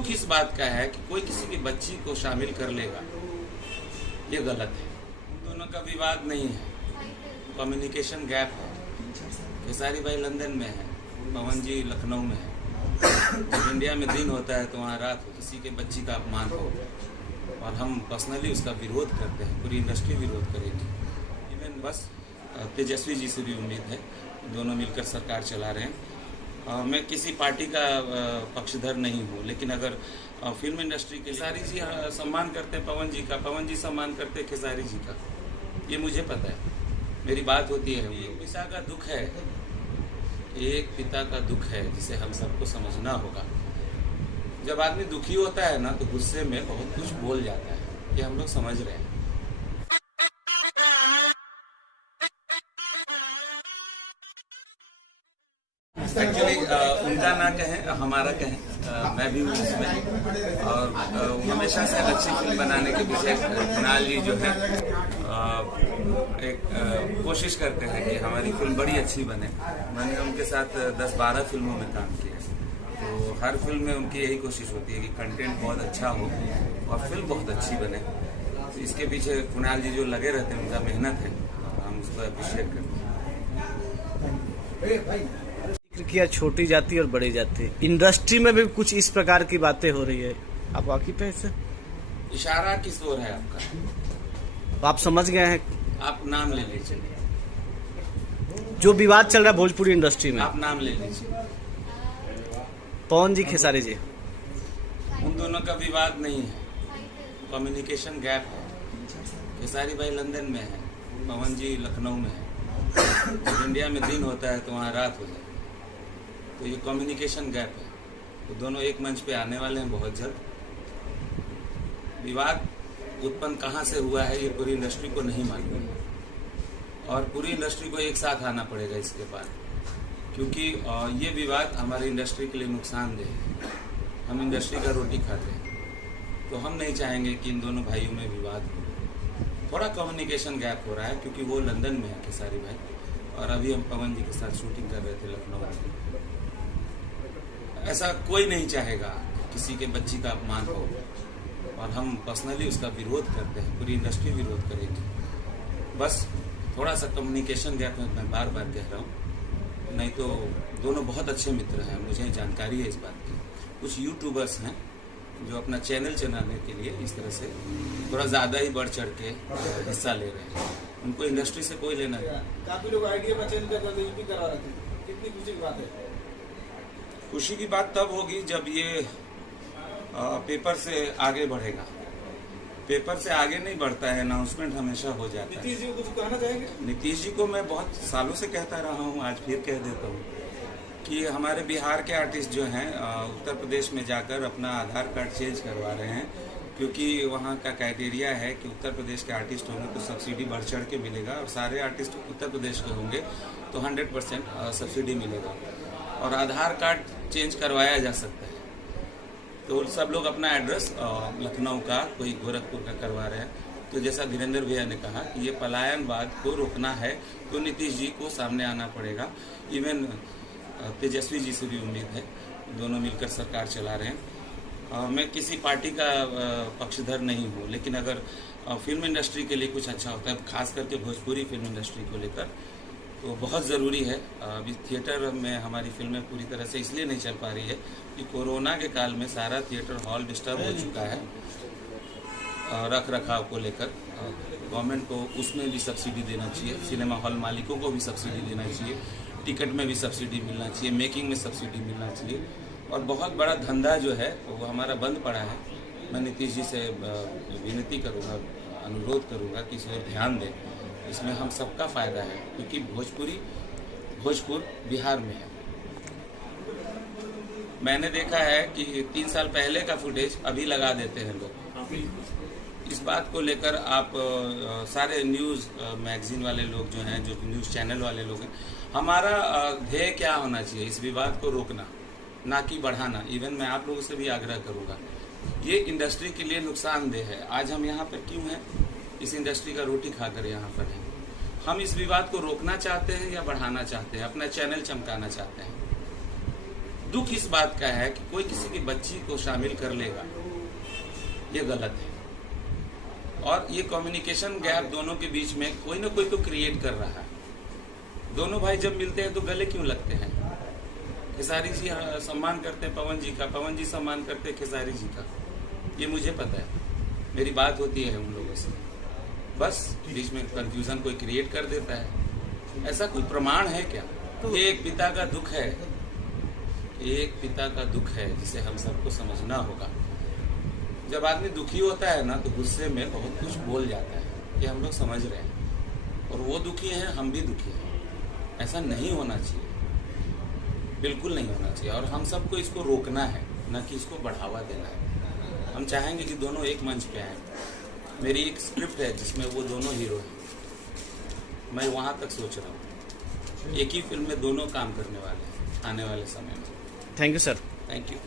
दुख इस बात का है कि कोई किसी की बच्ची को शामिल कर लेगा, ये गलत है। उन दोनों का विवाद नहीं है, कम्युनिकेशन गैप है। खेसारी भाई लंदन में है, पवन जी लखनऊ में है। जब इंडिया में दिन होता है तो वहाँ रात हो, किसी के बच्ची का अपमान हो, और हम पर्सनली उसका विरोध करते हैं, पूरी इंडस्ट्री विरोध करेगी। इवन बस तेजस्वी जी से भी उम्मीद है, दोनों मिलकर सरकार चला रहे हैं। मैं किसी पार्टी का पक्षधर नहीं हूँ, लेकिन अगर फिल्म इंडस्ट्री के खेसारी जी सम्मान करते हैं पवन जी का, पवन जी सम्मान करते हैं खेसारी जी का, ये मुझे पता है, मेरी बात होती है। ये पिता का दुख है, एक पिता का दुख है जिसे हम सबको समझना होगा। जब आदमी दुखी होता है ना तो गुस्से में बहुत कुछ बोल जाता है, ये हम लोग समझ रहे हैं। एक्चुअली उनका ना कहें, हमारा कहें, मैं भी हूँ इसमें, और वो हमेशा से अच्छी फिल्म बनाने के पीछे कुणाल जी जो है एक कोशिश करते हैं कि हमारी फिल्म बड़ी अच्छी बने। मैंने उनके साथ 10-12 फिल्मों में काम किया, तो हर फिल्म में उनकी यही कोशिश होती है कि कंटेंट बहुत अच्छा हो और फिल्म बहुत अच्छी बने। तो इसके पीछे कुणाल जी जो लगे रहते हैं, उनका मेहनत है, हम उसको अप्रिशिएट करते हैं। किया छोटी जाति और बड़ी जाति, इंडस्ट्री में भी कुछ इस प्रकार की बातें हो रही है, आप वाकिफ है इससे? इशारा किस ओर है आपका? तो आप समझ गए हैं? आप नाम ले लीजिए, जो विवाद चल रहा है भोजपुरी इंडस्ट्री में, आप नाम ले लीजिए। पवन जी, खेसारी जी, उन दोनों का विवाद नहीं है, कम्युनिकेशन गैप है। खेसारी भाई लंदन में है, पवन जी लखनऊ में है। जब इंडिया में दिन होता है तो वहाँ रात हो जाए, तो ये कम्युनिकेशन गैप है। तो दोनों एक मंच पे आने वाले हैं बहुत जल्द। विवाद उत्पन्न कहाँ से हुआ है ये पूरी इंडस्ट्री को नहीं मालूम, और पूरी इंडस्ट्री को एक साथ आना पड़ेगा इसके बाद, क्योंकि ये विवाद हमारी इंडस्ट्री के लिए नुकसानदेह है। हम इंडस्ट्री का रोटी खाते हैं, तो हम नहीं चाहेंगे कि इन दोनों भाइयों में विवाद हो। थोड़ा कम्युनिकेशन गैप हो रहा है क्योंकि वो लंदन में है खेसारी भाई, और अभी हम पवन जी के साथ शूटिंग कर रहे थे लखनऊ में। ऐसा कोई नहीं चाहेगा किसी के बच्ची का अपमान हो, और हम पर्सनली उसका विरोध करते हैं, पूरी इंडस्ट्री विरोध करेगी। बस थोड़ा सा कम्युनिकेशन गैप में मैं बार बार कह रहा हूँ, नहीं तो दोनों बहुत अच्छे मित्र हैं, मुझे जानकारी है इस बात की। कुछ यूट्यूबर्स हैं जो अपना चैनल चलाने के लिए इस तरह से थोड़ा ज़्यादा ही बढ़ चढ़ के हिस्सा ले रहे हैं, उनको इंडस्ट्री से कोई लेना नहीं। काफी लोग आईडिया में चेंज कर रहे थे, करा रहे थे, कितनी खुशी की बात है। खुशी की बात तब होगी जब ये पेपर से आगे बढ़ेगा। पेपर से आगे नहीं बढ़ता है, अनाउंसमेंट हमेशा हो जाता है। नीतीश जी को कुछ कहना चाहेंगे? नीतीश जी को मैं बहुत सालों से कहता रहा हूँ, आज फिर कह देता हूँ कि हमारे बिहार के आर्टिस्ट जो हैं उत्तर प्रदेश में जाकर अपना आधार कार्ड चेंज करवा रहे हैं, क्योंकि वहाँ का क्राइटेरिया है कि उत्तर प्रदेश के आर्टिस्ट होंगे तो सब्सिडी बढ़ चढ़ के मिलेगा, और सारे आर्टिस्ट उत्तर प्रदेश के होंगे तो 100% सब्सिडी मिलेगा, और आधार कार्ड चेंज करवाया जा सकता है। तो सब लोग अपना एड्रेस लखनऊ का, कोई गोरखपुर का करवा रहे हैं। तो जैसा धीरेन्द्र भैया ने कहा कि ये पलायनवाद को रोकना है तो नीतीश जी को सामने आना पड़ेगा। इवन तेजस्वी जी से भी उम्मीद है, दोनों मिलकर सरकार चला रहे हैं। मैं किसी पार्टी का पक्षधर नहीं हूँ, लेकिन अगर फिल्म इंडस्ट्री के लिए कुछ अच्छा होता है, खास करके भोजपुरी फिल्म इंडस्ट्री को लेकर, तो बहुत ज़रूरी है। अभी थिएटर में हमारी फिल्में पूरी तरह से इसलिए नहीं चल पा रही है कि कोरोना के काल में सारा थिएटर हॉल डिस्टर्ब हो चुका है। रख रखाव को लेकर गवर्नमेंट को उसमें भी सब्सिडी देना चाहिए, सिनेमा हॉल मालिकों को भी सब्सिडी देना चाहिए, टिकट में भी सब्सिडी मिलना चाहिए, मेकिंग में सब्सिडी मिलना चाहिए। और बहुत बड़ा धंधा जो है वो हमारा बंद पड़ा है। मैं नीतीश जी से विनती करूँगा, अनुरोध करूँगा कि इस पर ध्यान दें, इसमें हम सबका फ़ायदा है, क्योंकि भोजपुर बिहार में है। मैंने देखा है कि 3 साल पहले का फुटेज अभी लगा देते हैं लोग। इस बात को लेकर आप सारे न्यूज़ मैगजीन वाले लोग जो हैं, जो न्यूज़ चैनल वाले लोग हैं, हमारा ध्येय क्या होना चाहिए? इस विवाद को रोकना, ना कि बढ़ाना। इवन मैं आप लोगों से भी आग्रह करूँगा, ये इंडस्ट्री के लिए नुकसानदेह है। आज हम यहाँ पर क्यों हैं? इस इंडस्ट्री का रोटी खाकर यहाँ पर हैं। हम इस विवाद को रोकना चाहते हैं या बढ़ाना चाहते हैं, अपना चैनल चमकाना चाहते हैं? दुख इस बात का है कि कोई किसी की बच्ची को शामिल कर लेगा, ये गलत है। और ये कम्युनिकेशन गैप दोनों के बीच में कोई ना कोई तो क्रिएट कर रहा है। दोनों भाई जब मिलते हैं तो गले क्यों लगते हैं? खेसारी जी सम्मान करते हैं पवन जी का, पवन जी सम्मान करते हैं खेसारी जी का, ये मुझे पता है। मेरी बात होती है उन लोगों से, बस बीच में कंफ्यूजन कोई क्रिएट कर देता है। ऐसा कोई प्रमाण है क्या? ये एक पिता का दुख है, एक पिता का दुख है जिसे हम सबको समझना होगा। जब आदमी दुखी होता है ना तो गुस्से में बहुत कुछ बोल जाता है, ये हम लोग समझ रहे हैं। और वो दुखी हैं, हम भी दुखी हैं। ऐसा नहीं होना चाहिए, बिल्कुल नहीं होना चाहिए। और हम सबको इसको रोकना है, न कि इसको बढ़ावा देना है। हम चाहेंगे कि दोनों एक मंच पे आए। मेरी एक स्क्रिप्ट है जिसमें वो दोनों हीरो हैं, मैं वहाँ तक सोच रहा हूँ। एक ही फिल्म में दोनों काम करने वाले हैं आने वाले समय में। Thank you sir. Thank you.